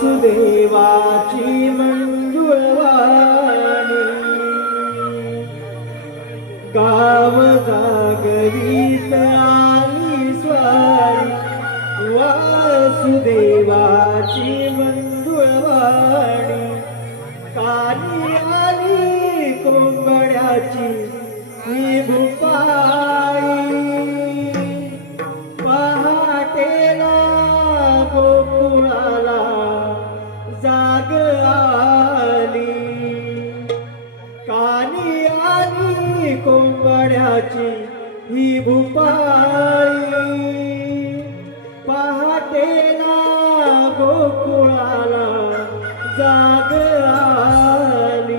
वासुदेवाची मंजुळवाणी. गाव जागरीत आली स्वारी वासुदेवाची मंजुळवाणी. कानी आली कोंबड्याची मी भूपाळी ही भूपाळी पहाटे ना गोकुळाला जाग आली.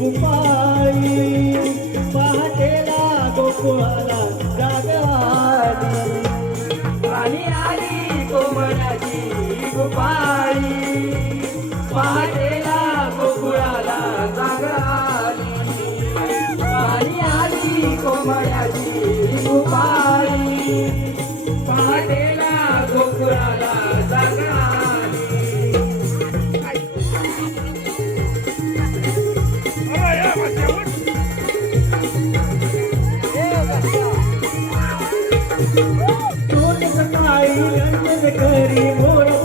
उपाळी पहाटेला गोकुळाला जागवाली आणि आली कोमलाची गोपाळी पहाटेला गोकुळाला जागवाली आणि आली कोमलाची गोपाळी पहाटेला गोकुळाला કરી મોર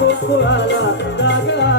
गोकुळाला लागला